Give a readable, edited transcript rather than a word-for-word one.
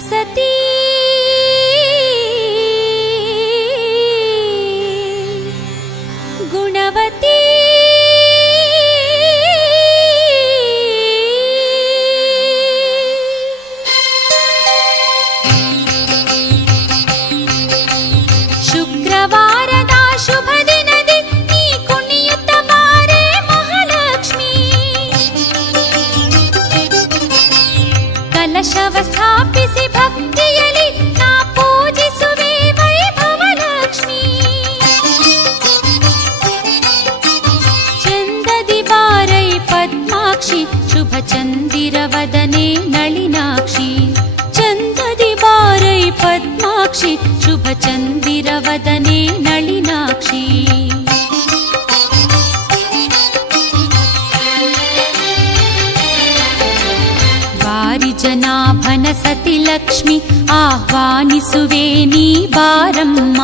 सती गुणवती ಶುಕ್ರವಾರದ ಶುಭ ದಿನದಿ ನೀ ಕುಣಿಯುತ್ತ ಬಾರೆ ಮಹಾಲಕ್ಷ್ಮಿ. ಕಲಶವ ಸ್ಥಾಪಿಸಿ ಭಕ್ತಿಯಲಿ ನಾ ಪೂಜಿಸುವೆ ವೈಭವಲಕ್ಷ್ಮಿ. ಚಂದದಿ ಬಾರೈ ಪದ್ಮಾಕ್ಷಿ ಶುಭ ಚಂದಿರವದನೆ ನಳಿನಾಕ್ಷಿ. ಚಂದದಿ ಬಾರೈ ಪದ್ಮಾಕ್ಷಿ ಶುಭ ಚಂದಿರವದನೆ ನಳಿನಾಕ್ಷಿ. ಬಾರಿ ಜನಾಭನ ಸತಿ ಲಕ್ಷ್ಮಿ ಆಹ್ವಾನಿಸುವೆ ನೀ ಬಾರಮ್ಮ.